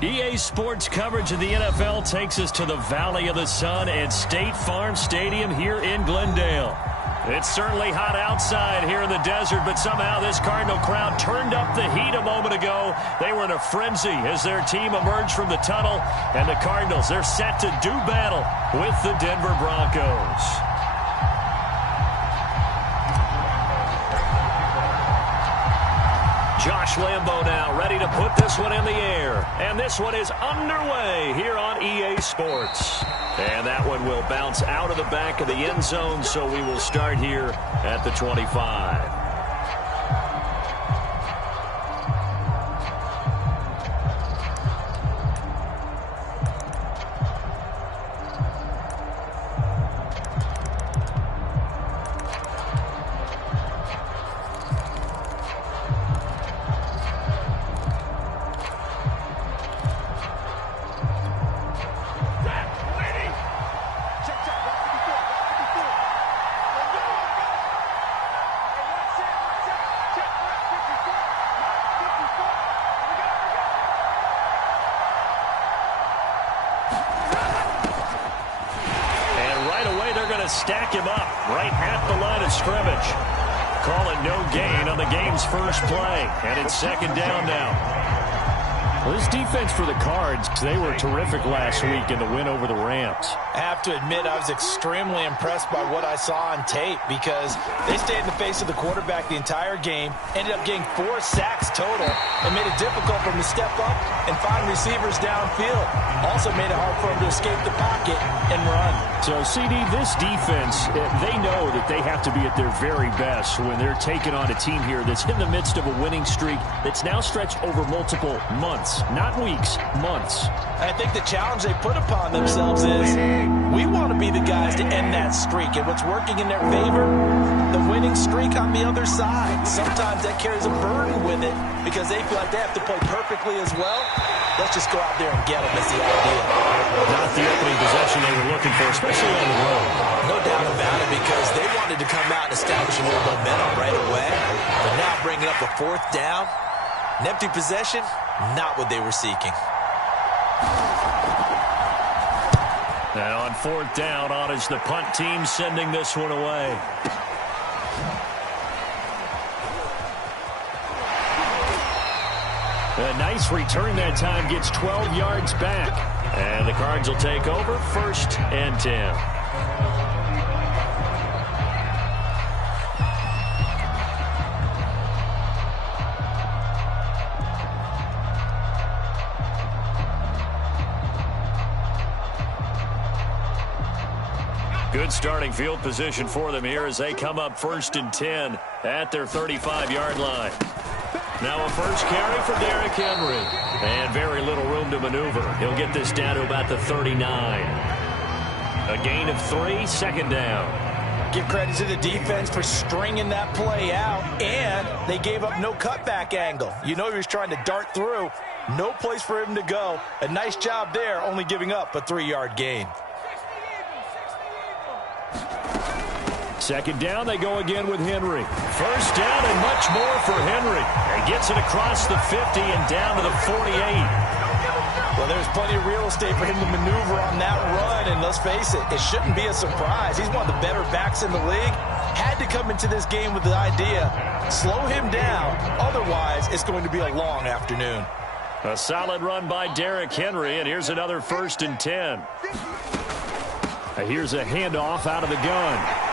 EA Sports coverage of the NFL takes us to the Valley of the Sun at State Farm Stadium here in Glendale. It's certainly hot outside here in the desert, but somehow this Cardinal crowd turned up the heat a moment ago. They were in a frenzy as their team emerged from the tunnel, and the Cardinals, they're set to do battle with the Denver Broncos. Josh Lambo now ready to put this one in the air. And this one is underway here on EA Sports. And that one will bounce out of the back of the end zone, so we will start here at the 25. Stack him up right at the line of scrimmage. Call it no gain on the game's first play. And it's second down now. Well, this defense for the Cards, they were terrific last week in the win over the Rams. I have to admit, I was extremely impressed by what I saw on tape because they stayed in the face of the quarterback the entire game, ended up getting 4 sacks total, and made it difficult for him to step up and find receivers downfield. Also made it hard for him to escape the pocket and run. So, CD, this defense, they know that they have to be at their very best when they're taking on a team here that's in the midst of a winning streak that's now stretched over multiple months, not weeks, months. I think the challenge they put upon themselves is we want to be the guys to end that streak. And what's working in their favor? The winning streak on the other side. Sometimes that carries a burden with it because they feel like they have to play perfectly as well. Let's just go out there and get them. That's the idea. Not the opening possession they were looking for, especially on the road. No doubt about it, because they wanted to come out and establish a little momentum right away. But now bringing up a 4th down, an empty possession, not what they were seeking. Now on 4th down, on is the punt team sending this one away. A nice return that time, gets 12 yards back. And the Cards will take over 1st and 10. Good starting field position for them here as they come up 1st and 10 at their 35-yard line. Now a first carry for Derrick Henry. And very little room to maneuver. He'll get this down to about the 39. A gain of 3, 2nd down. Give credit to the defense for stringing that play out, and they gave up no cutback angle. You know he was trying to dart through. No place for him to go. A nice job there, only giving up a 3-yard gain. 2nd down, they go again with Henry. 1st down and much more for Henry. He gets it across the 50 and down to the 48. Well, there's plenty of real estate for him to maneuver on that run, and let's face it, it shouldn't be a surprise. He's one of the better backs in the league. Had to come into this game with the idea, slow him down, otherwise it's going to be a long afternoon. A solid run by Derrick Henry, and here's another 1st and 10. Here's a handoff out of the gun.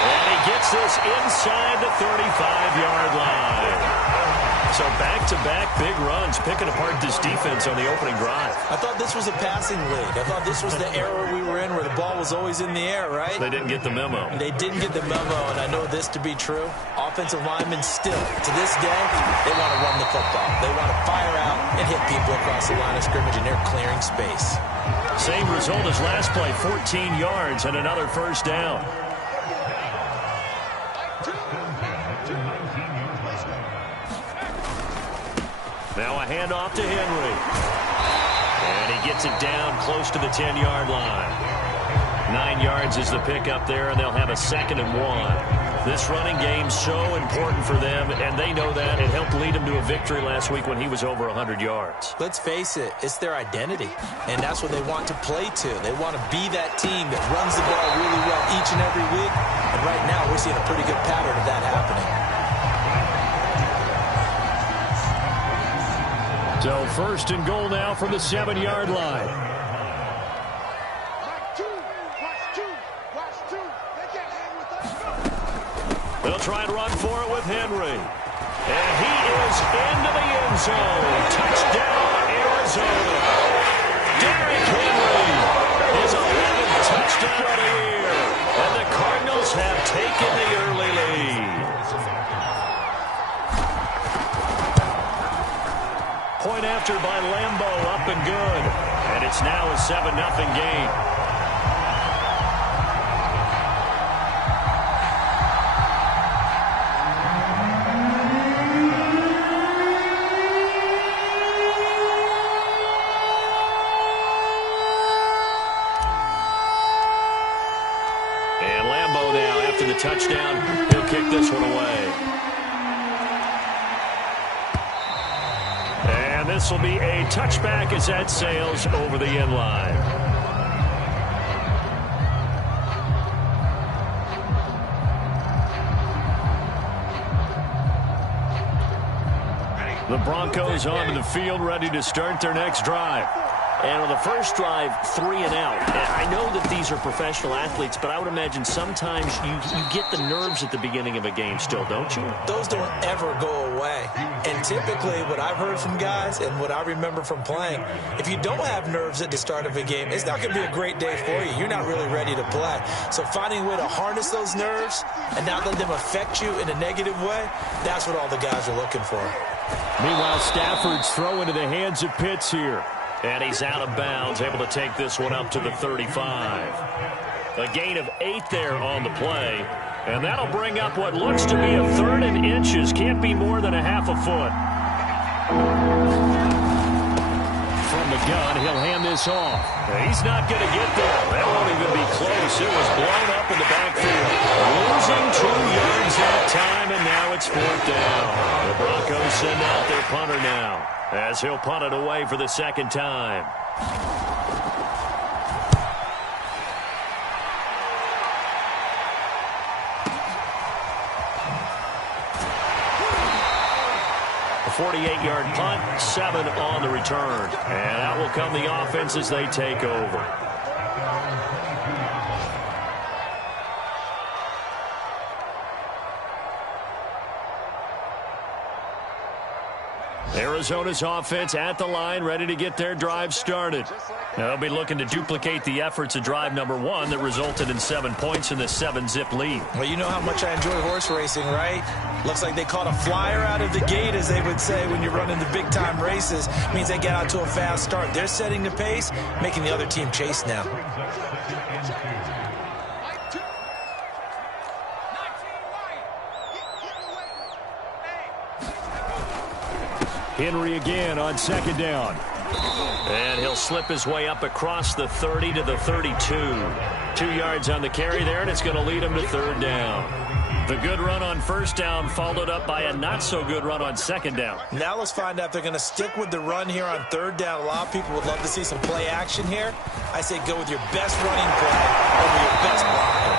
And he gets this inside the 35-yard line. So back-to-back big runs, picking apart this defense on the opening drive. I thought this was a passing league. I thought this was the era we were in where the ball was always in the air, right? They didn't get the memo. They didn't get the memo, and I know this to be true. Offensive linemen still, to this day, they want to run the football. They want to fire out and hit people across the line of scrimmage, and they're clearing space. Same result as last play, 14 yards and another 1st down. Now a handoff to Henry. And he gets it down close to the 10-yard line. 9 yards is the pickup there, and they'll have a 2nd and 1. This running game's so important for them, and they know that. It helped lead them to a victory last week when he was over 100 yards. Let's face it, it's their identity, and that's what they want to play to. They want to be that team that runs the ball really well each and every week, and right now we're seeing a pretty good pattern of that happening. So 1st and goal now from the 7-yard line. They'll try and run for it with Henry. And he is into the end zone. Touchdown, Arizona. Derrick Henry, his 11th touchdown of the year. And the Cardinals have taken the early lead. Point after by Lambeau, up and good. And it's now a 7-0 game. And Lambeau now, after the touchdown, he'll kick this one away. And this will be a touchback as that sails over the end line. The Broncos onto the field, ready to start their next drive. And on the first drive, 3 and out. And I know that these are professional athletes, but I would imagine sometimes you get the nerves at the beginning of a game still, don't you? Those don't ever go away. And typically, what I've heard from guys and what I remember from playing, if you don't have nerves at the start of a game, it's not going to be a great day for you. You're not really ready to play. So finding a way to harness those nerves and not let them affect you in a negative way, that's what all the guys are looking for. Meanwhile, Stafford's throw into the hands of Pitts here. And he's out of bounds, able to take this one up to the 35. A gain of 8 there on the play. And that'll bring up what looks to be a 3rd and inches. Can't be more than a half a foot. From the gun, he'll hand this off. He's not going to get there. That won't even be close. It was blown up in the backfield. Losing 2 yards that time, and now it's 4th down. The Broncos send out their punter now, as he'll punt it away for the 2nd time. A 48-yard punt, 7 on the return. And out will come the offense as they take over. Arizona's offense at the line, ready to get their drive started. They'll be looking to duplicate the efforts of drive number 1 that resulted in 7 points in the 7-zip lead. Well, you know how much I enjoy horse racing, right? Looks like they caught a flyer out of the gate, as they would say when you're running the big-time races. It means they get out to a fast start. They're setting the pace, making the other team chase now. Henry again on 2nd down. And he'll slip his way up across the 30 to the 32. 2 yards on the carry there, and it's going to lead him to 3rd down. The good run on 1st down followed up by a not-so-good run on 2nd down. Now let's find out if they're going to stick with the run here on 3rd down. A lot of people would love to see some play action here. I say go with your best running play over your best blocker.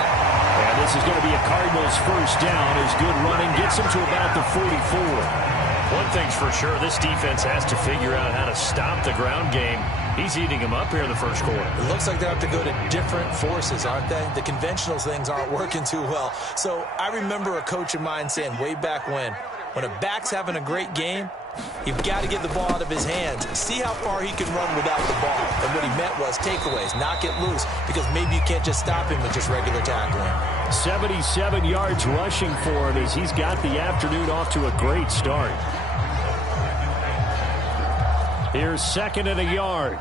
And this is going to be a Cardinals 1st down as good running gets them to about the 44. One thing's for sure, this defense has to figure out how to stop the ground game. He's eating them up here in the 1st quarter. It looks like they have to go to different forces, aren't they? The conventional things aren't working too well. So I remember a coach of mine saying way back when a back's having a great game, you've got to get the ball out of his hands. See how far he can run without the ball. And what he meant was takeaways, knock it loose, because maybe you can't just stop him with just regular tackling. 77 yards rushing for him as he's got the afternoon off to a great start. Here's 2nd and a yard.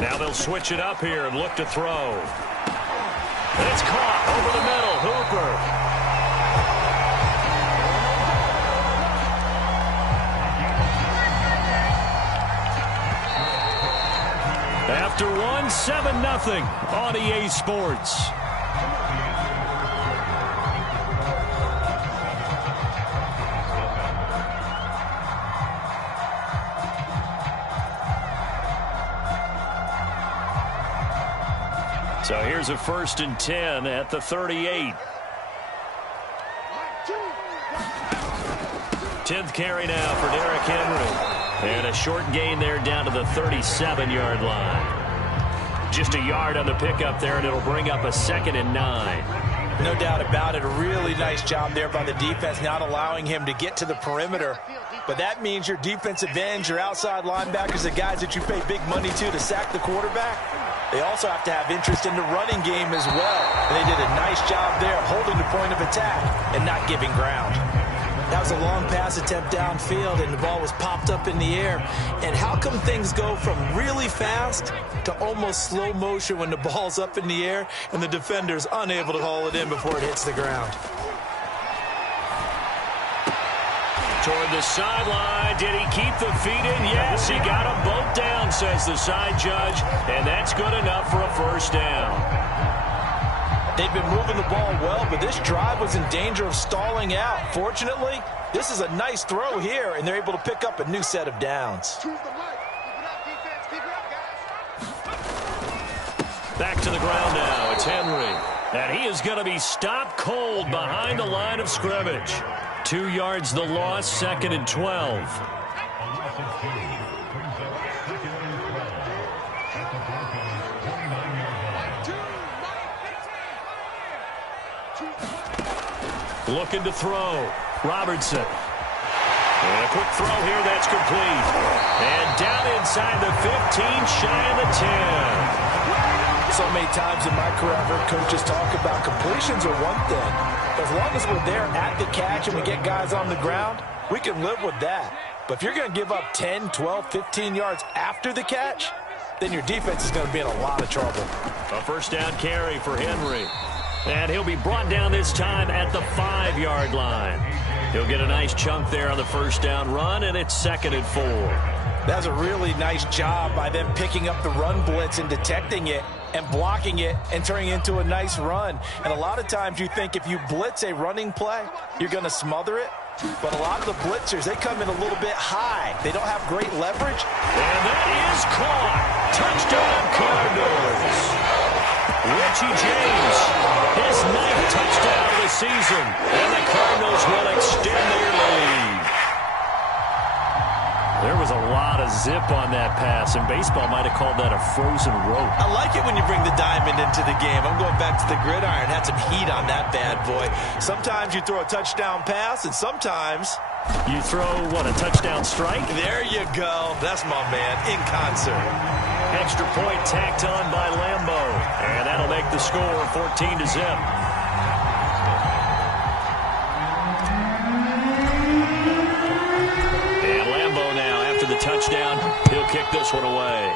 Now they'll switch it up here and look to throw. And it's caught over the middle. Hooper. After one, 7-0 on EA Sports. So here's a 1st and 10 at the 38. 10th carry now for Derrick Henry. And a short gain there down to the 37-yard line. Just a yard on the pickup there, and it'll bring up a 2nd and 9. No doubt about it. A really nice job there by the defense, not allowing him to get to the perimeter. But that means your defensive ends, your outside linebackers, the guys that you pay big money to sack the quarterback, they also have to have interest in the running game as well. And they did a nice job there holding the point of attack and not giving ground. That was a long pass attempt downfield, and the ball was popped up in the air. And how come things go from really fast to almost slow motion when the ball's up in the air and the defender's unable to haul it in before it hits the ground? Toward the sideline. Did he keep the feet in? Yes, he got them both down, says the side judge. And that's good enough for a 1st down. They've been moving the ball well, but this drive was in danger of stalling out. Fortunately, this is a nice throw here, and they're able to pick up a new set of downs. Back to the ground now. It's Henry. And he is going to be stopped cold behind the line of scrimmage. 2 yards the loss, 2nd and 12. Looking to throw. Robertson. And a quick throw here that's complete. And down inside the 15, shy of the 10. So many times in my career, I've heard coaches talk about completions are one thing. As long as we're there at the catch and we get guys on the ground, we can live with that. But if you're going to give up 10, 12, 15 yards after the catch, then your defense is going to be in a lot of trouble. A 1st down carry for Henry. And he'll be brought down this time at the 5-yard line. He'll get a nice chunk there on the 1st down run, and it's 2nd and 4. That's a really nice job by them picking up the run blitz and detecting it and blocking it and turning it into a nice run. And a lot of times you think if you blitz a running play, you're going to smother it. But a lot of the blitzers, they come in a little bit high. They don't have great leverage. And that is caught. Touchdown Cardinals. Richie James, his 9th touchdown of the season. And the Cardinals will extend their lead. There was a lot of zip on that pass, and baseball might have called that a frozen rope. I like it when you bring the diamond into the game. I'm going back to the gridiron. Had some heat on that bad boy. Sometimes you throw a touchdown pass, and sometimes you throw, what, a touchdown strike? There you go. That's my man, in concert. Extra point tacked on by Lambo, and that'll make the score 14-0. The touchdown, he'll kick this one away.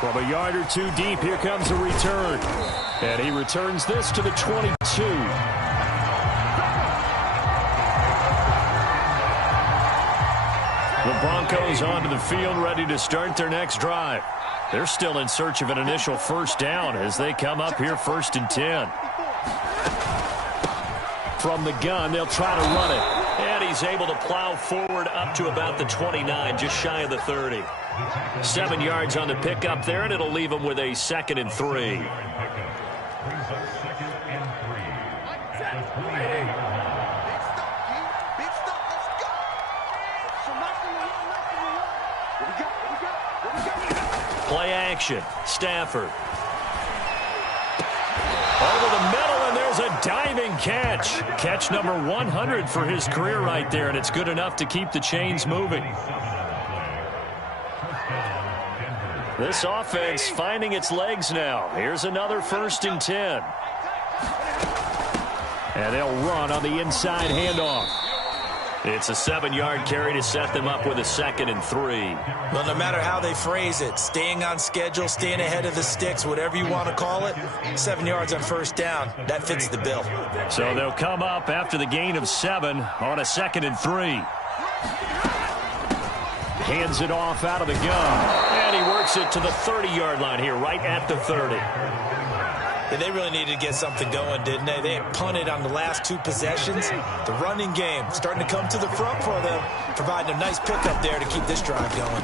From a yard or two deep, here comes a return. And he returns this to the 22. The Broncos onto the field, ready to start their next drive. They're still in search of an initial 1st down as they come up here 1st and 10. From the gun, they'll try to run it. And he's able to plow forward up to about the 29, just shy of the 30. 7 yards on the pickup there, and it'll leave him with a 2nd and 3. Play action. Stafford. Over the middle, and there's a diving catch. Catch number 100 for his career right there, and it's good enough to keep the chains moving. This offense finding its legs now. Here's another 1st and 10. And they'll run on the inside handoff. It's a 7-yard carry to set them up with a 2nd and 3. Well, no matter how they phrase it, staying on schedule, staying ahead of the sticks, whatever you want to call it, 7 yards on 1st down, that fits the bill. So they'll come up after the gain of 7 on a 2nd and 3. Hands it off out of the gun. And he works it to the 30-yard line here, right at the 30. Yeah, they really needed to get something going, didn't they? They had punted on the last 2 possessions. The running game starting to come to the front for them, providing a nice pickup there to keep this drive going.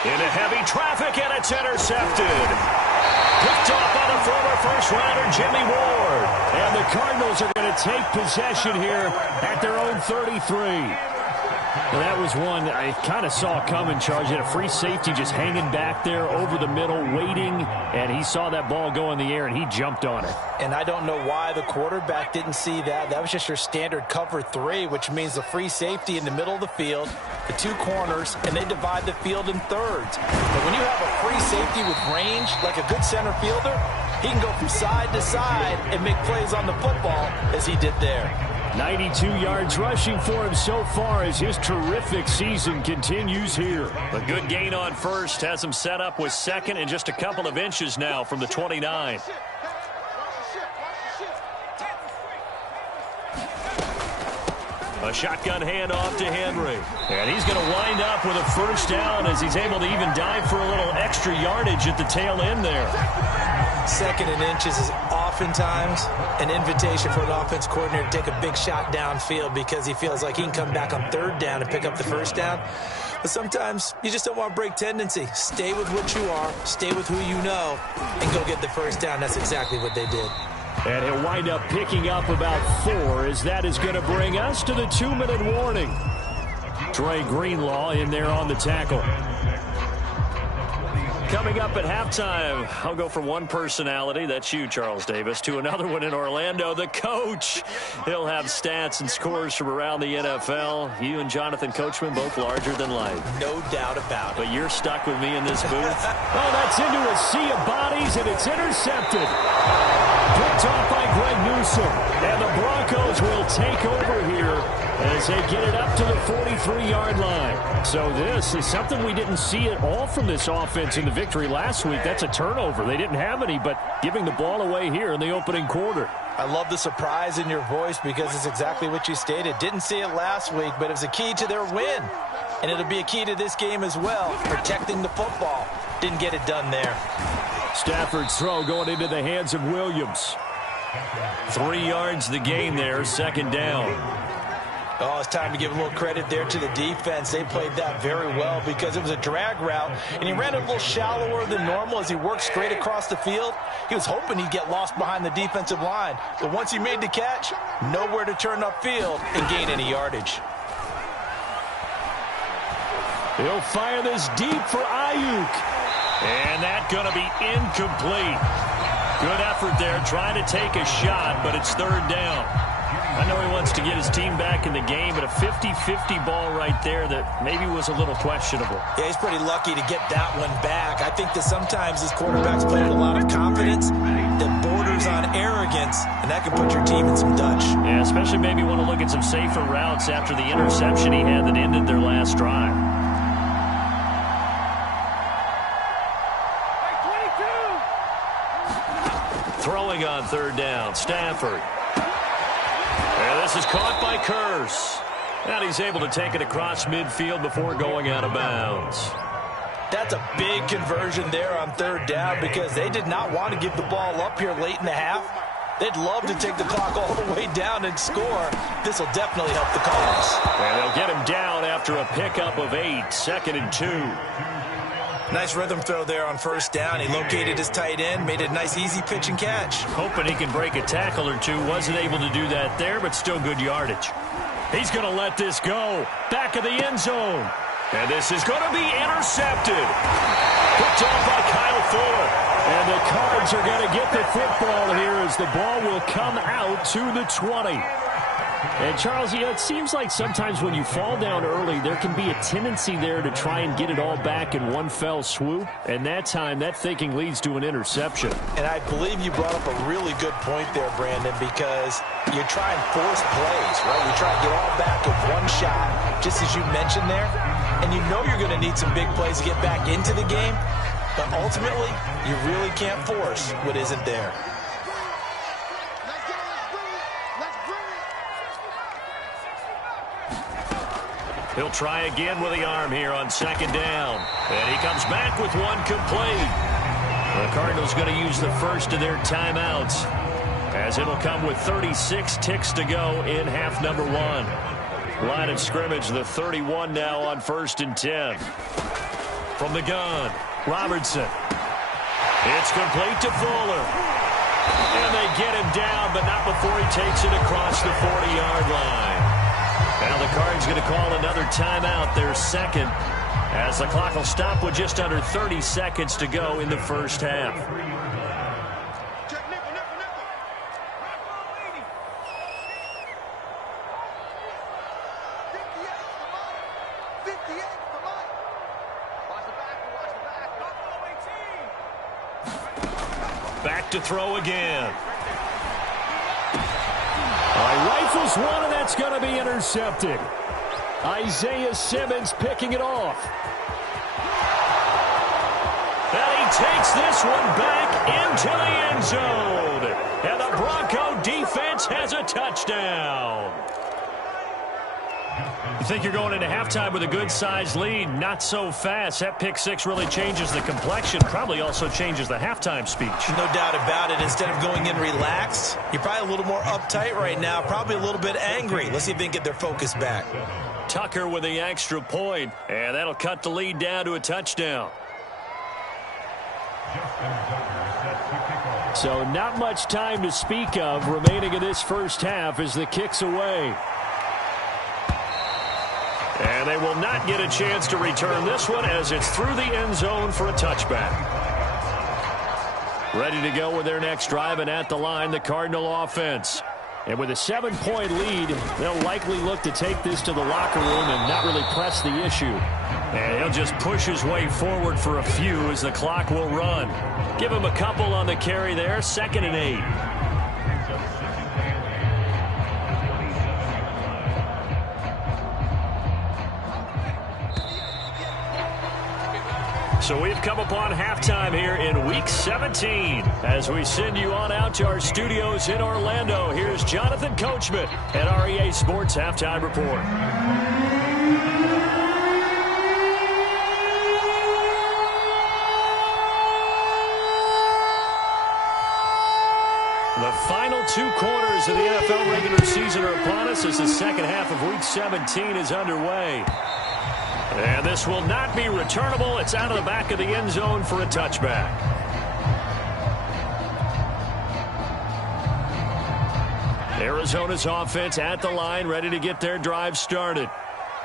Into heavy traffic, and it's intercepted. Picked off by the former first-rounder Jimmy Ward. And the Cardinals are going to take possession here at their own 33. Well, that was one I kind of saw coming, Charles. He had a free safety just hanging back there over the middle, waiting, and he saw that ball go in the air, and he jumped on it. And I don't know why the quarterback didn't see that. That was just your standard cover 3, which means the free safety in the middle of the field, the 2 corners, and they divide the field in thirds. But when you have a free safety with range, like a good center fielder, he can go from side to side and make plays on the football as he did there. 92 yards rushing for him so far as his terrific season continues here. A good gain on first has him set up with second and just a couple of inches now from the 29. A shotgun handoff to Henry. And he's going to wind up with a first down as he's able to even dive for a little extra yardage at the tail end there. Second and inches is oftentimes an invitation for an offense coordinator to take a big shot downfield because he feels like he can come back on 3rd down and pick up the first down. But sometimes you just don't want to break tendency. Stay with what you are, stay with who you know, and go get the first down. That's exactly what they did. And he'll wind up picking up about 4 as that is going to bring us to the 2-minute warning. Trey Greenlaw in there on the tackle. Coming up at halftime, I'll go from one personality, that's you, Charles Davis, to another one in Orlando, the coach. He'll have stats and scores from around the NFL. You and Jonathan Coachman, both larger than life. No doubt about it. But you're stuck with me in this booth. Oh, that's into a sea of bodies, and it's intercepted. Picked off by Greg Newsome. And the Broncos will take over here as they get it up to the 43-yard line. So this is something we didn't see at all from this offense in the victory last week. That's a turnover. They didn't have any, but giving the ball away here in the opening quarter. I love the surprise in your voice because it's exactly what you stated. Didn't see it last week, but it was a key to their win. And it'll be a key to this game as well, protecting the football. Didn't get it done there. Stafford's throw going into the hands of Williams. 3 yards the gain there, second down. Oh, it's time to give a little credit there to the defense. They played that very well because it was a drag route, and he ran it a little shallower than normal as he worked straight across the field. He was hoping he'd get lost behind the defensive line, but once he made the catch, nowhere to turn upfield and gain any yardage. He'll fire this deep for Ayuk, and that's going to be incomplete. Good effort there, trying to take a shot, but it's 3rd down. I know he wants to get his team back in the game, but a 50-50 ball right there that maybe was a little questionable. Yeah, he's pretty lucky to get that one back. I think that sometimes his quarterbacks play with a lot of confidence that borders on arrogance, and that can put your team in some Dutch. Yeah, especially maybe want to look at some safer routes after the interception he had that ended their last drive. Throwing on 3rd down, Stafford. And this is caught by Curse. And he's able to take it across midfield before going out of bounds. That's a big conversion there on 3rd down because they did not want to give the ball up here late in the half. They'd love to take the clock all the way down and score. This will definitely help the cause. And they'll get him down after a pickup of 8, 2nd and 2. Nice rhythm throw there on 1st down. He located his tight end, made a nice easy pitch and catch. Hoping he can break a tackle or two. Wasn't able to do that there, but still good yardage. He's going to let this go. Back of the end zone. And this is going to be intercepted. Picked off by Kyle Fuller. And the Cards are going to get the football here as the ball will come out to the 20. And, Charles, it seems like sometimes when you fall down early, there can be a tendency there to try and get it all back in one fell swoop. And that time, that thinking leads to an interception. And I believe you brought up a really good point there, Brandon, because you try and force plays, right? You try and get all back in one shot, just as you mentioned there. And you know you're going to need some big plays to get back into the game. But ultimately, you really can't force what isn't there. He'll try again with the arm here on second down. And he comes back with one complete. The Cardinals going to use the first of their timeouts, as it'll come with 36 ticks to go in half number one. Line of scrimmage, the 31 now on 1st and 10. From the gun, Robertson. It's complete to Fuller. And they get him down, but not before he takes it across the 40-yard line. Now the Cards going to call another timeout, their second, as the clock will stop with just under 30 seconds to go in the first half. Back to throw again. Rifles one, and that's going to be intercepted. Isaiah Simmons picking it off. And he takes this one back into the end zone. And the Bronco defense has a touchdown. You think you're going into halftime with a good-sized lead. Not so fast. That pick six really changes the complexion. Probably also changes the halftime speech. No doubt about it. Instead of going in relaxed, you're probably a little more uptight right now. Probably a little bit angry. Let's see if they can get their focus back. Tucker with the extra point, and that'll cut the lead down to a touchdown. So not much time to speak of remaining in this first half as the kick's away. And they will not get a chance to return this one as it's through the end zone for a touchback. Ready to go with their next drive, and at the line, the Cardinal offense. And with a 7-point lead, they'll likely look to take this to the locker room and not really press the issue. And he'll just push his way forward for a few as the clock will run. Give him a couple on the carry there, 2nd and 8. So we've come upon halftime here in Week 17. As we send you on out to our studios in Orlando, here's Jonathan Coachman at REA Sports Halftime Report. The final 2 quarters of the NFL regular season are upon us as the second half of Week 17 is underway. And this will not be returnable. It's out of the back of the end zone for a touchback. Arizona's offense at the line, ready to get their drive started.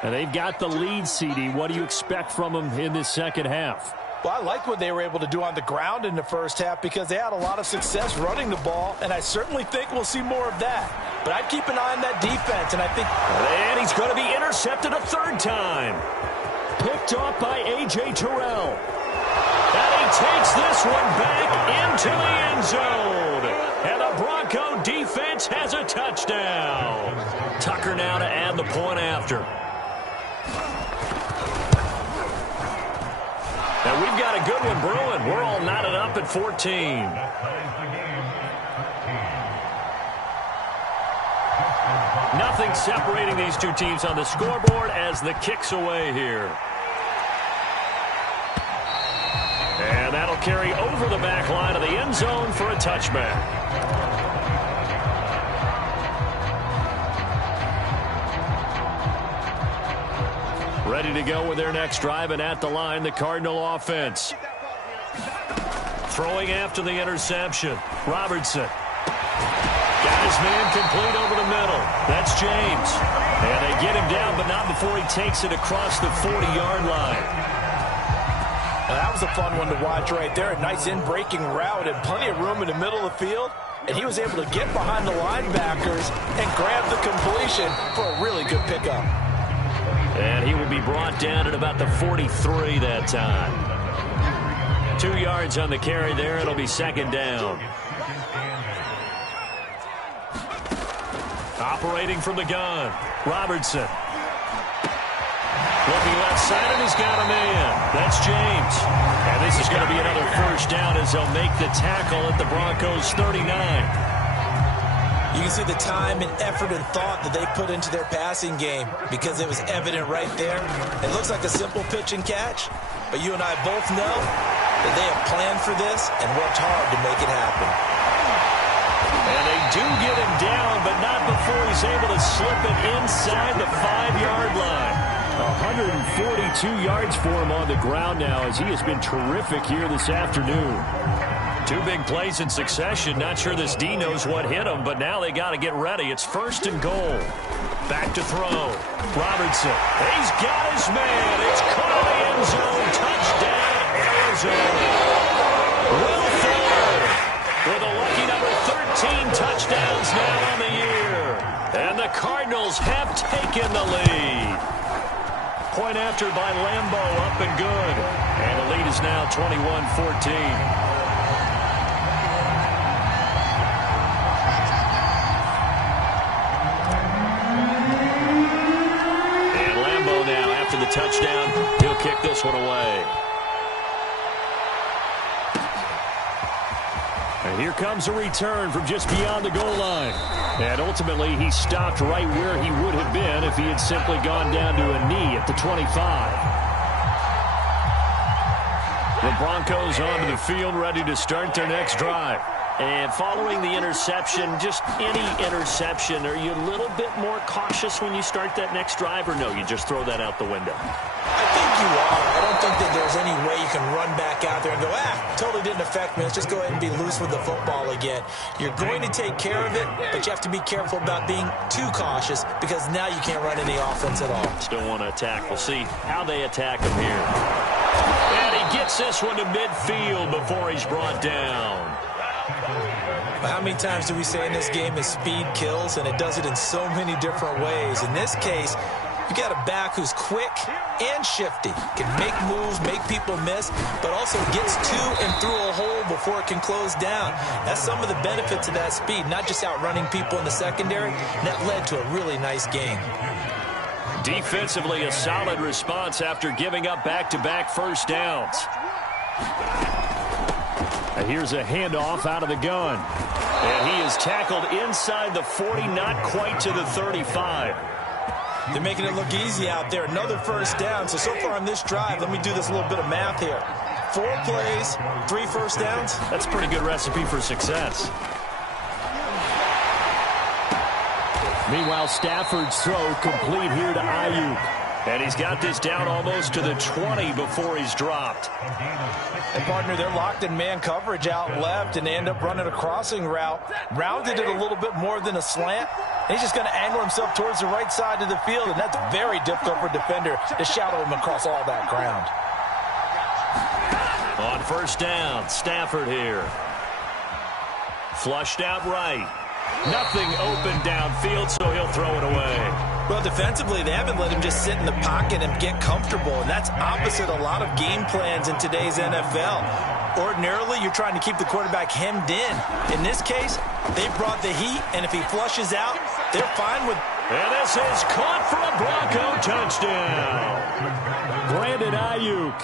And they've got the lead, CD. What do you expect from them in this second half? Well, I like what they were able to do on the ground in the first half because they had a lot of success running the ball, and I certainly think we'll see more of that. But I'd keep an eye on that defense, and I think... And he's going to be intercepted a 3rd time. Picked off by A.J. Terrell. And he takes this one back into the end zone. And the Bronco defense has a touchdown. Tucker now to add the point after. And we've got a good one brewing. We're all knotted up at 14. Nothing separating these two teams on the scoreboard as the kick's away here. And that'll carry over the back line of the end zone for a touchback. Ready to go with their next drive, and at the line, the Cardinal offense. Throwing after the interception, Robertson. Got his man complete over the middle. That's James. And they get him down, but not before he takes it across the 40-yard line. Well, that was a fun one to watch right there. A nice in-breaking route and plenty of room in the middle of the field. And he was able to get behind the linebackers and grab the completion for a really good pickup. And he will be brought down at about the 43 that time. 2 yards on the carry there. It'll be 2nd down. Operating from the gun, Robertson. Looking left side, and he's got a man. That's James. And this is going to be another 1st down as they'll make the tackle at the Broncos' 39. You can see the time and effort and thought that they put into their passing game because it was evident right there. It looks like a simple pitch and catch, but you and I both know that they have planned for this and worked hard to make it happen. And they do get him down, but not before he's able to slip it inside the 5-yard line. 142 yards for him on the ground now as he has been terrific here this afternoon. 2 big plays in succession. Not sure this D knows what hit him, but now they got to get ready. It's 1st and goal. Back to throw. Robertson. He's got his man. It's caught in the end zone. Touchdown, Arizona. Will Fuller with a lucky number 13 touchdowns now on the year. And the Cardinals have taken the lead. Point after by Lambo, up and good. And the lead is now 21-14. The touchdown, he'll kick this one away. And here comes a return from just beyond the goal line. And ultimately, he stopped right where he would have been if he had simply gone down to a knee at the 25. The Broncos onto the field, ready to start their next drive. And following the interception, just any interception, are you a little bit more cautious when you start that next drive, or no, you just throw that out the window? I think you are. I don't think that there's any way you can run back out there and go, totally didn't affect me. Let's just go ahead and be loose with the football again. You're going to take care of it, but you have to be careful about being too cautious because now you can't run any offense at all. Still want to attack. We'll see how they attack him here. And he gets this one to midfield before he's brought down. How many times do we say in this game is speed kills, and it does it in so many different ways. In this case, you got a back who's quick and shifty, can make moves, make people miss, but also gets to and through a hole before it can close down. That's some of the benefits of that speed, not just outrunning people in the secondary, and that led to a really nice game. Defensively, a solid response after giving up back-to-back first downs. Here's a handoff out of the gun. And he is tackled inside the 40, not quite to the 35. They're making it look easy out there. Another first down. So far on this drive, let me do this little bit of math here. 4 plays, 3 first downs. That's a pretty good recipe for success. Meanwhile, Stafford's throw complete here to Ayuk. And he's got this down almost to the 20 before he's dropped. And, partner, they're locked in man coverage out left, and they end up running a crossing route. Rounded it a little bit more than a slant. He's just going to angle himself towards the right side of the field, and that's very difficult for a defender to shadow him across all that ground. On first down, Stafford here. Flushed out right. Nothing open downfield, so he'll throw it away. Well, defensively, they haven't let him just sit in the pocket and get comfortable, and that's opposite a lot of game plans in today's NFL. Ordinarily, you're trying to keep the quarterback hemmed in. In this case, they brought the heat, and if he flushes out, they're fine with... And this is caught for a Bronco touchdown. Brandon Ayuk.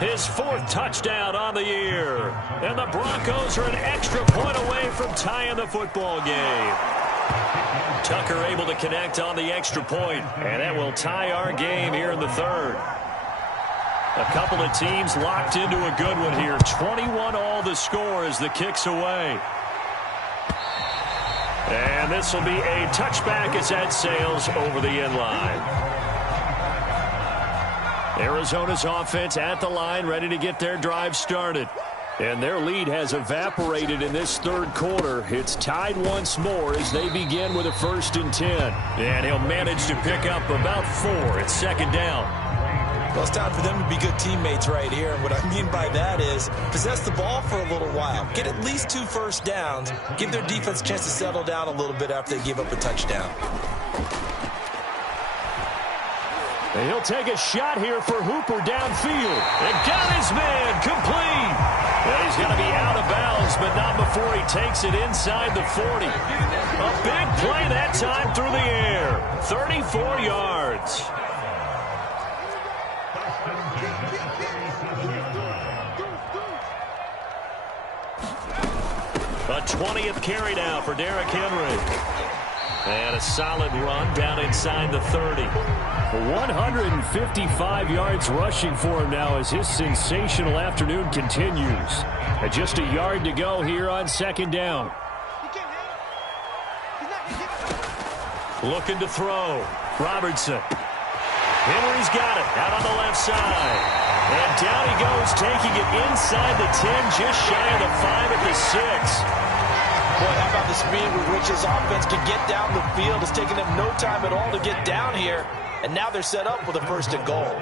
His 4th touchdown on the year. And the Broncos are an extra point away from tying the football game. Tucker able to connect on the extra point, and that will tie our game here in the 3rd. A couple of teams locked into a good one here. 21 all the score as the kick's away. And this will be a touchback as that sails over the end line. Arizona's offense at the line, ready to get their drive started. And their lead has evaporated in this 3rd quarter. It's tied once more as they begin with a 1st and 10. And he'll manage to pick up about 4 at 2nd down. Well, it's time for them to be good teammates right here. And what I mean by that is possess the ball for a little while. Get at least 2 first downs. Give their defense a chance to settle down a little bit after they give up a touchdown. And he'll take a shot here for Hooper downfield. And got his man complete. Well, he's going to be out of bounds, but not before he takes it inside the 40. A big play that time through the air. 34 yards. A 20th carry now for Derrick Henry. And a solid run down inside the 30. 155 yards rushing for him now as his sensational afternoon continues. And just a yard to go here on second down. Looking to throw. Robertson. Henry's got it out on the left side. And down he goes, taking it inside the 10, just shy of the 5 at the 6. Boy, how about the speed with which his offense can get down the field? It's taken them no time at all to get down here. And now they're set up with a first and goal.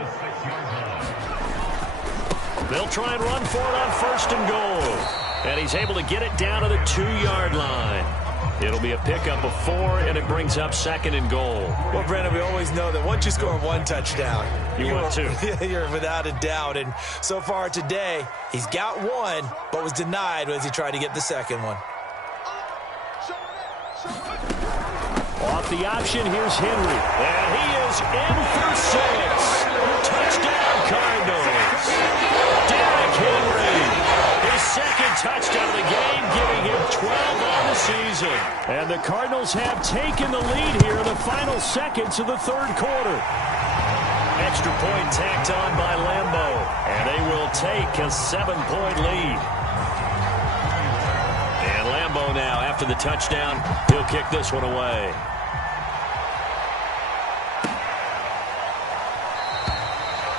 They'll try and run for it on first and goal. And he's able to get it down to the 2-yard line. It'll be a pickup of 4, and it brings up second and goal. Well, Brandon, we always know that once you score one touchdown, you want two. You're without a doubt. And so far today, he's got one, but was denied as he tried to get the second one. Off the option, here's Henry. And he is in for 6. Touchdown, Cardinals. Derrick Henry. His second touchdown of the game, giving him 12 on the season. And the Cardinals have taken the lead here in the final seconds of the third quarter. Extra point tacked on by Lambeau. And they will take a 7-point lead. And Lambeau now, after the touchdown, he'll kick this one away.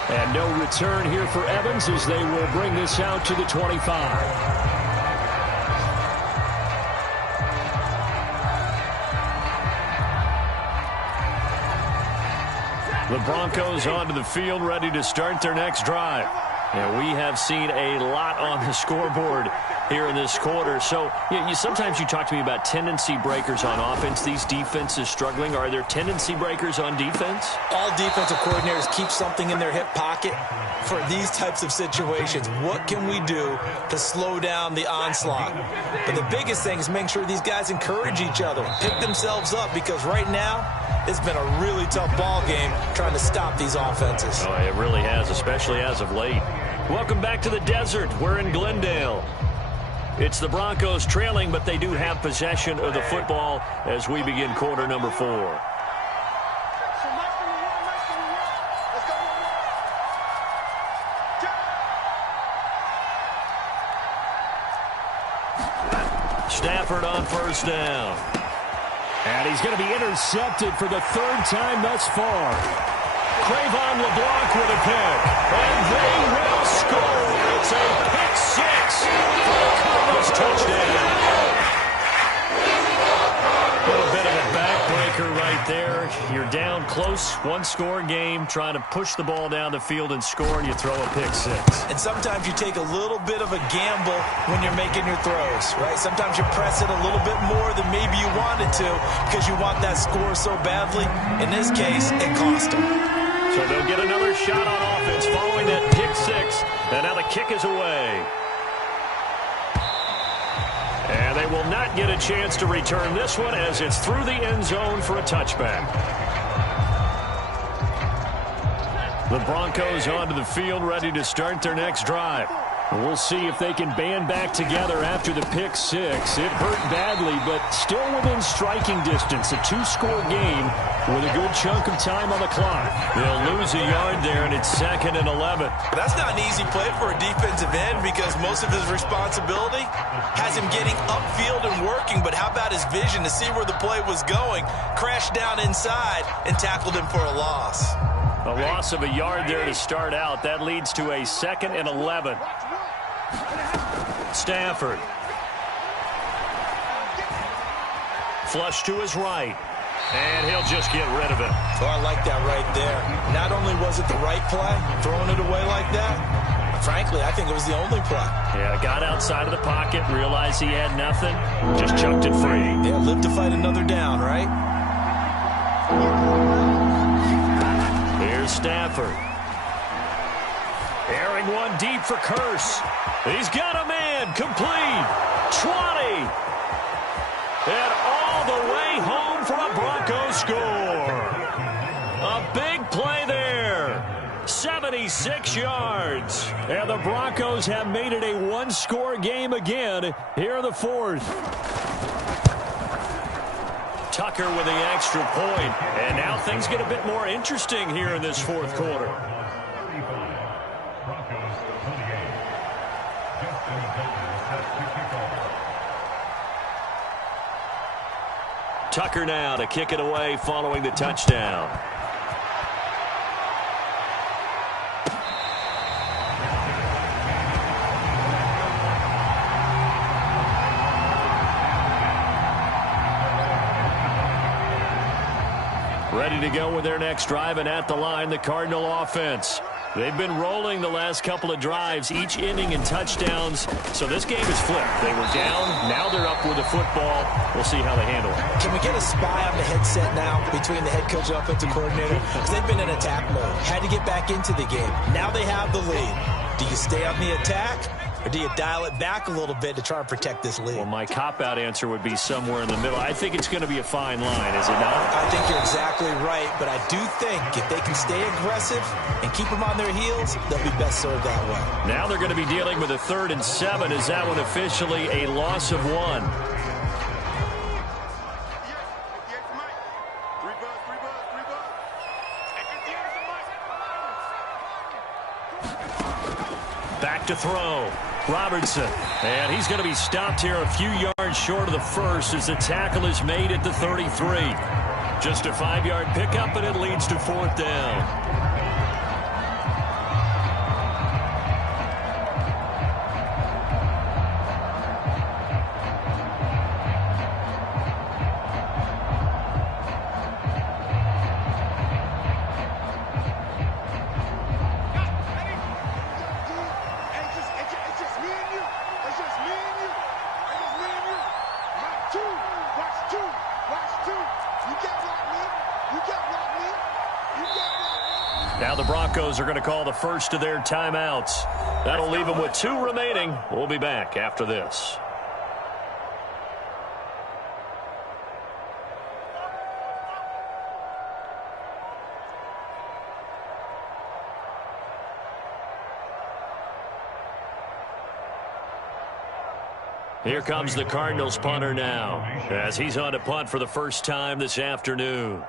And no return here for Evans as they will bring this out to the 25. The Broncos onto the field, ready to start their next drive. And we have seen a lot on the scoreboard here in this quarter. So sometimes you talk to me about tendency breakers on offense. These defenses struggling. Are there tendency breakers on defense? All defensive coordinators keep something in their hip pocket for these types of situations. What can we do to slow down the onslaught? But the biggest thing is making sure these guys encourage each other, pick themselves up, because right now it's been a really tough ball game trying to stop these offenses. Oh, it really has, especially as of late. Welcome back to the desert. We're in Glendale. It's the Broncos trailing, but they do have possession of the football as we begin quarter number 4. Stafford on first down. And he's going to be intercepted for the third time thus far. Cravon LeBlanc with a pick. And they will score. It's a pick 6 for the Cardinals touchdown. A little bit of a backbreaker right there. You're down close, one-score game, trying to push the ball down the field and score, and you throw a pick 6. And sometimes you take a little bit of a gamble when you're making your throws, right? Sometimes you press it a little bit more than maybe you wanted to because you want that score so badly. In this case, it cost them. So they'll get another shot on offense following that pick 6, and now the kick is away. And they will not get a chance to return this one as it's through the end zone for a touchback. The Broncos onto the field, ready to start their next drive. We'll see if they can band back together after the pick 6. It hurt badly, but still within striking distance. A 2-score game with a good chunk of time on the clock. They'll lose a yard there, and it's 2nd and 11. That's not an easy play for a defensive end because most of his responsibility has him getting upfield and working, but how about his vision to see where the play was going, crashed down inside, and tackled him for a loss. A loss of a yard there to start out. That leads to a 2nd and 11. Stafford. Flush to his right. And he'll just get rid of it. Oh, I like that right there. Not only was it the right play, throwing it away like that, frankly, I think it was the only play. Yeah, got outside of the pocket, realized he had nothing, just chucked it free. Yeah, live to fight another down, right? Here's Stafford. Airing one deep for Curse. He's got a man, complete. 20. And all the way home for a Broncos score. A big play there. 76 yards. And the Broncos have made it a 1-score game again here in the 4th. Tucker with the extra point. And now things get a bit more interesting here in this fourth quarter. Tucker now to kick it away following the touchdown. Ready to go with their next drive, and at the line, the Cardinal offense. They've been rolling the last couple of drives, each ending in touchdowns. So this game is flipped. They were down. Now they're up with the football. We'll see how they handle it. Can we get a spy on the headset now between the head coach and offensive coordinator? Because they've been in attack mode. Had to get back into the game. Now they have the lead. Do you stay on the attack, or do you dial it back a little bit to try and protect this lead? Well, my cop-out answer would be somewhere in the middle. I think it's going to be a fine line, is it not? I think you're exactly right, but I do think if they can stay aggressive and keep them on their heels, they'll be best served that way. Now they're going to be dealing with a 3rd and 7. Is that one officially a loss of 1? Back to throw. Robertson. And he's going to be stopped here a few yards short of the first as the tackle is made at the 33. Just a 5-yard pickup, and it leads to 4th down. Now the Broncos are going to call the first of their timeouts. That'll leave them with 2 remaining. We'll be back after this. Here comes the Cardinals punter now, as he's on to punt for the first time this afternoon.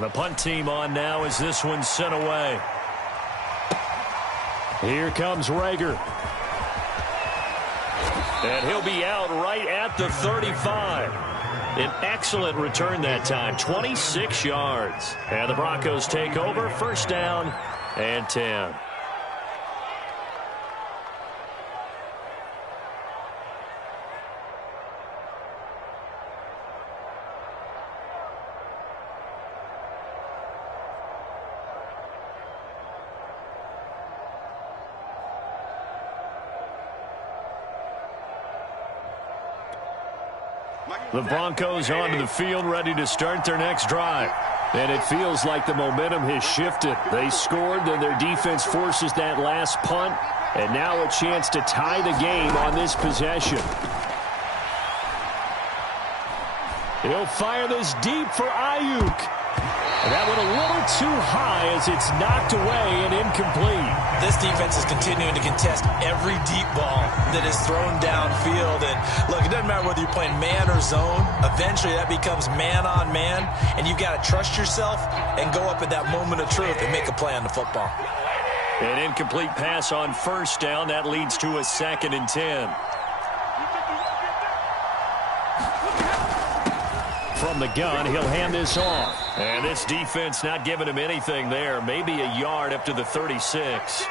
The punt team on now as this one's sent away. Here comes Rager. And he'll be out right at the 35. An excellent return that time, 26 yards. And the Broncos take over, 1st down and 10. The Broncos onto the field, ready to start their next drive. And it feels like the momentum has shifted. They scored, then their defense forces that last punt. And now a chance to tie the game on this possession. He'll fire this deep for Ayuk. And that went a little too high as it's knocked away and incomplete. This defense is continuing to contest every deep ball that is thrown downfield. And look, it doesn't matter whether you're playing man or zone. Eventually that becomes man on man. And you've got to trust yourself and go up at that moment of truth and make a play on the football. An incomplete pass on 1st down. That leads to a 2nd and 10. From the gun, he'll hand this off. And this defense not giving him anything there. Maybe a yard up to the 36.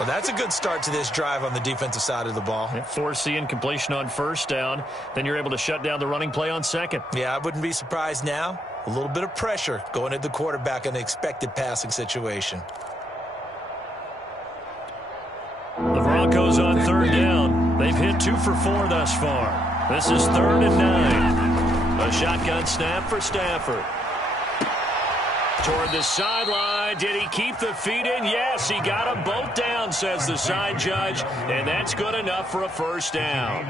Well, that's a good start to this drive on the defensive side of the ball. Force the incompletion on 1st down. Then you're able to shut down the running play on 2nd. Yeah, I wouldn't be surprised now. A little bit of pressure going at the quarterback in the expected passing situation. The Broncos on 3rd down. They've hit 2 for 4 thus far. This is 3rd and 9. A shotgun snap for Stafford. Toward the sideline. Did he keep the feet in? Yes, he got them both down, says the side judge, and that's good enough for a first down.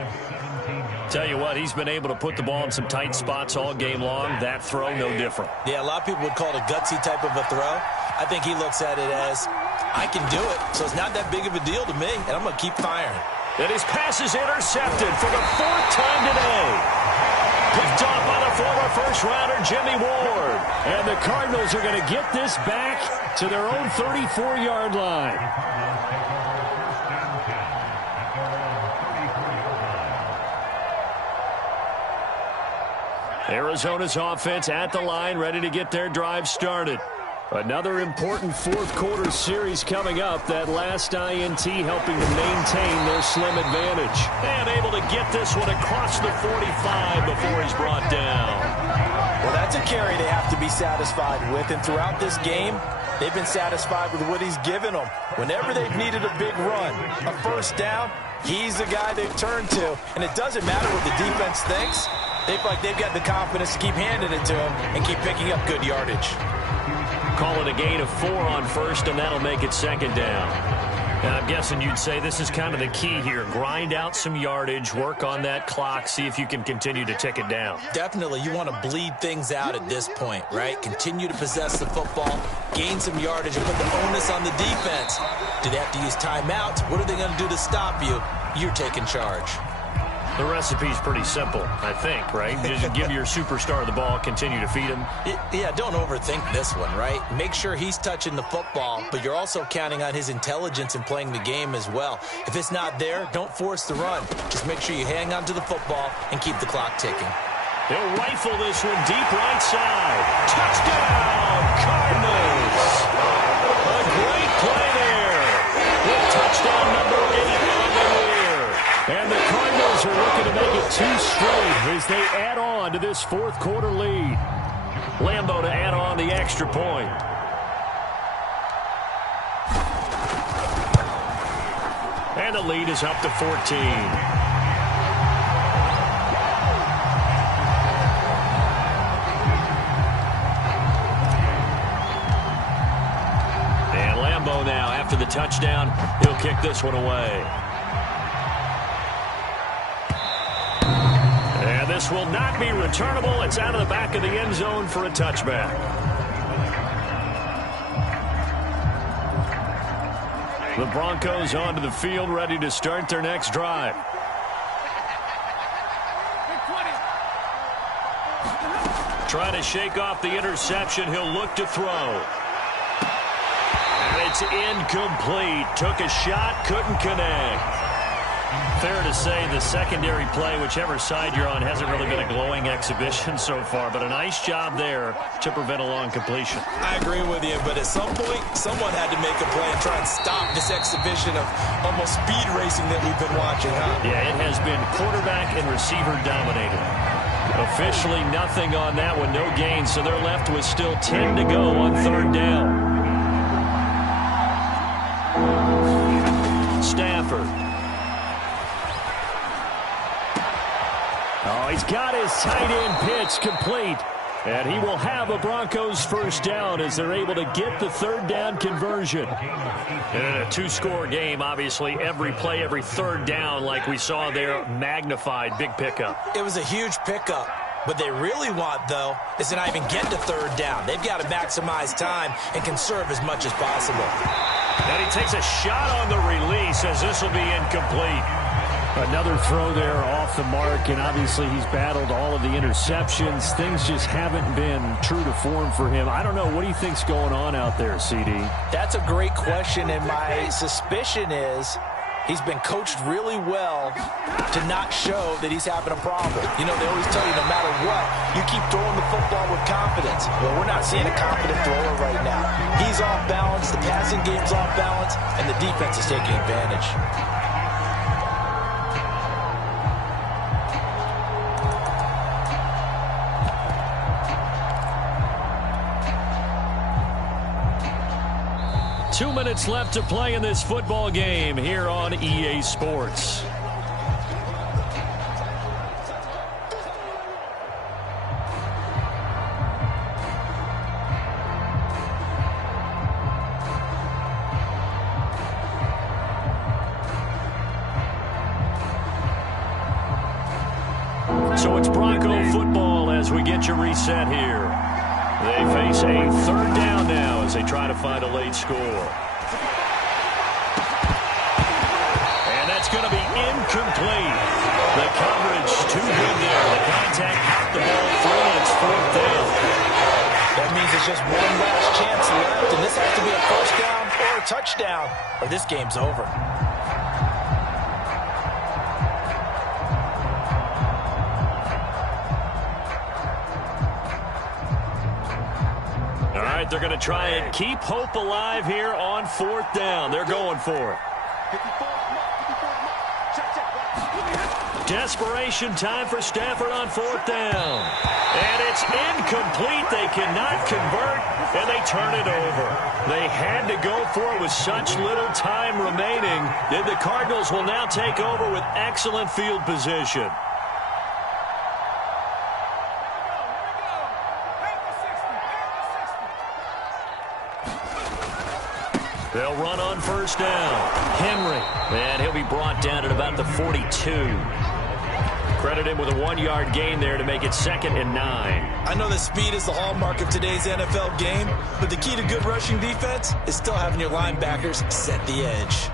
Tell you what, he's been able to put the ball in some tight spots all game long. That throw, no different. Yeah, a lot of people would call it a gutsy type of a throw. I think he looks at it as, I can do it, so it's not that big of a deal to me, and I'm going to keep firing. And his pass is intercepted for the 4th time today. Picked off by the former first-rounder, Jimmy Ward. And the Cardinals are going to get this back to their own 34-yard line. Arizona's offense at the line, ready to get their drive started. Another important fourth-quarter series coming up. That last INT helping to maintain their slim advantage. And able to get this one across the 45 before he's brought down. Well, that's a carry they have to be satisfied with. And throughout this game, they've been satisfied with what he's given them. Whenever they've needed a big run, a first down, he's the guy they've turned to. And it doesn't matter what the defense thinks. They feel like they've got the confidence to keep handing it to him and keep picking up good yardage. Call it a gain of 4 on first, and that'll make it second down. And I'm guessing you'd say this is kind of the key here. Grind out some yardage, work on that clock, see if you can continue to tick it down. Definitely, you want to bleed things out at this point, right? Continue to possess the football, gain some yardage, and put the onus on the defense. Do they have to use timeouts? What are they going to do to stop you? You're taking charge. The recipe's pretty simple, I think, right? Just give your superstar the ball, continue to feed him. Yeah, don't overthink this one, right? Make sure he's touching the football, but you're also counting on his intelligence in playing the game as well. If it's not there, don't force the run. Just make sure you hang on to the football and keep the clock ticking. He'll rifle this one deep right side. Touchdown, Cardinals! A great play there. With touchdown number 8 on the year. And the Cardinals are looking to make it 2 straight as they add on to this fourth-quarter lead. Lambeau to add on the extra point. And the lead is up to 14. And Lambeau now, after the touchdown, he'll kick this one away. And this will not be returnable. It's out of the back of the end zone for a touchback. The Broncos onto the field, ready to start their next drive. Trying to shake off the interception. He'll look to throw. And it's incomplete. Took a shot, couldn't connect. Fair to say the secondary play, whichever side you're on, hasn't really been a glowing exhibition so far, but a nice job there to prevent a long completion. I agree with you, but at some point, someone had to make a play and try and stop this exhibition of almost speed racing that we've been watching, huh? Yeah, it has been quarterback and receiver dominated. Officially nothing on that one, no gain, so they're left with still 10 to go on third down. Stafford. Oh, he's got his tight end pitch complete. And he will have a Broncos first down as they're able to get the third down conversion. And in a 2-score game, obviously, every play, every third down, like we saw there, magnified, big pickup. It was a huge pickup. What they really want, though, is to not even get to third down. They've got to maximize time and conserve as much as possible. And he takes a shot on the release as this will be incomplete. Another throw there off the mark, and obviously he's battled all of the interceptions. Things just haven't been true to form for him. I don't know. What do you think's going on out there, CD? That's a great question, and my suspicion is he's been coached really well to not show that he's having a problem. You know, they always tell you no matter what, you keep throwing the football with confidence. Well, we're not seeing a confident thrower right now. He's off balance, the passing game's off balance, and the defense is taking advantage. Two minutes left to play in this football game here on EA Sports. So it's Bronco football as we get your reset here. They face a third down now as they try to find a late score. And that's going to be incomplete. The coverage too good there. The contact popped the ball through, and it's fourth down. That means it's just one last chance left, and this has to be a first down or a touchdown, or this game's over. All right, they're going to try and keep hope alive here on fourth down. They're going for it. Desperation time for Stafford on fourth down. And it's incomplete. They cannot convert, and they turn it over. They had to go for it with such little time remaining. And the Cardinals will now take over with excellent field position. They'll run on first down. Henry. And he'll be brought down at about the 42. Credit him with a 1-yard gain there to make it 2nd and 9. I know that speed is the hallmark of today's NFL game, but the key to good rushing defense is still having your linebackers set the edge.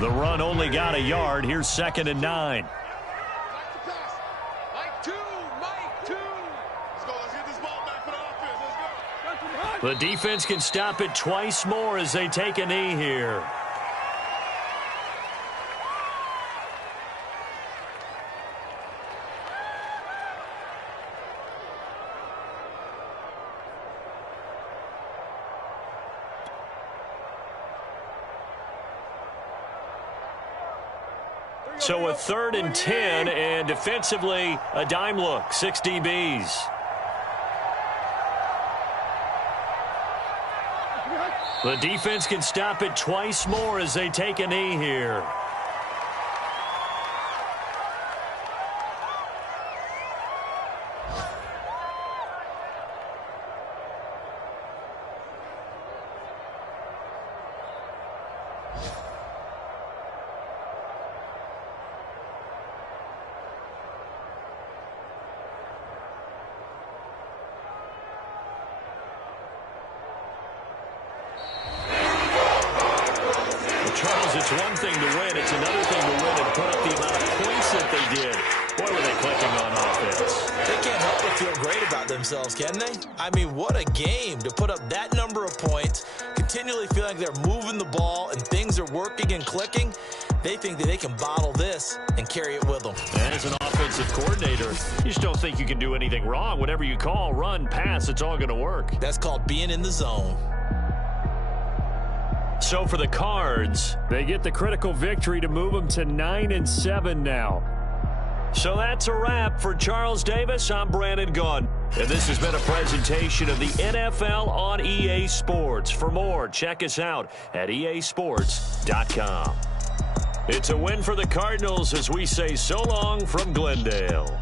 The run only got a yard. Here's 2nd and 9. The defense can stop it twice more as they take a knee here. So a 3rd and 10, and defensively a dime look, 6 DBs. The defense can stop it twice more as they take a knee here. Charles, it's one thing to win. It's another thing to win and put up the amount of points that they did. Boy, were they clicking on offense. They can't help but feel great about themselves, can they? I mean, what a game to put up that number of points, continually feeling like they're moving the ball and things are working and clicking. They think that they can bottle this and carry it with them. And as an offensive coordinator, you just don't think you can do anything wrong. Whatever you call, run, pass, it's all going to work. That's called being in the zone. So for the Cards, they get the critical victory to move them to 9-7 now. So that's a wrap for Charles Davis. I'm Brandon Gaudin. And this has been a presentation of the NFL on EA Sports. For more, check us out at easports.com. It's a win for the Cardinals as we say so long from Glendale.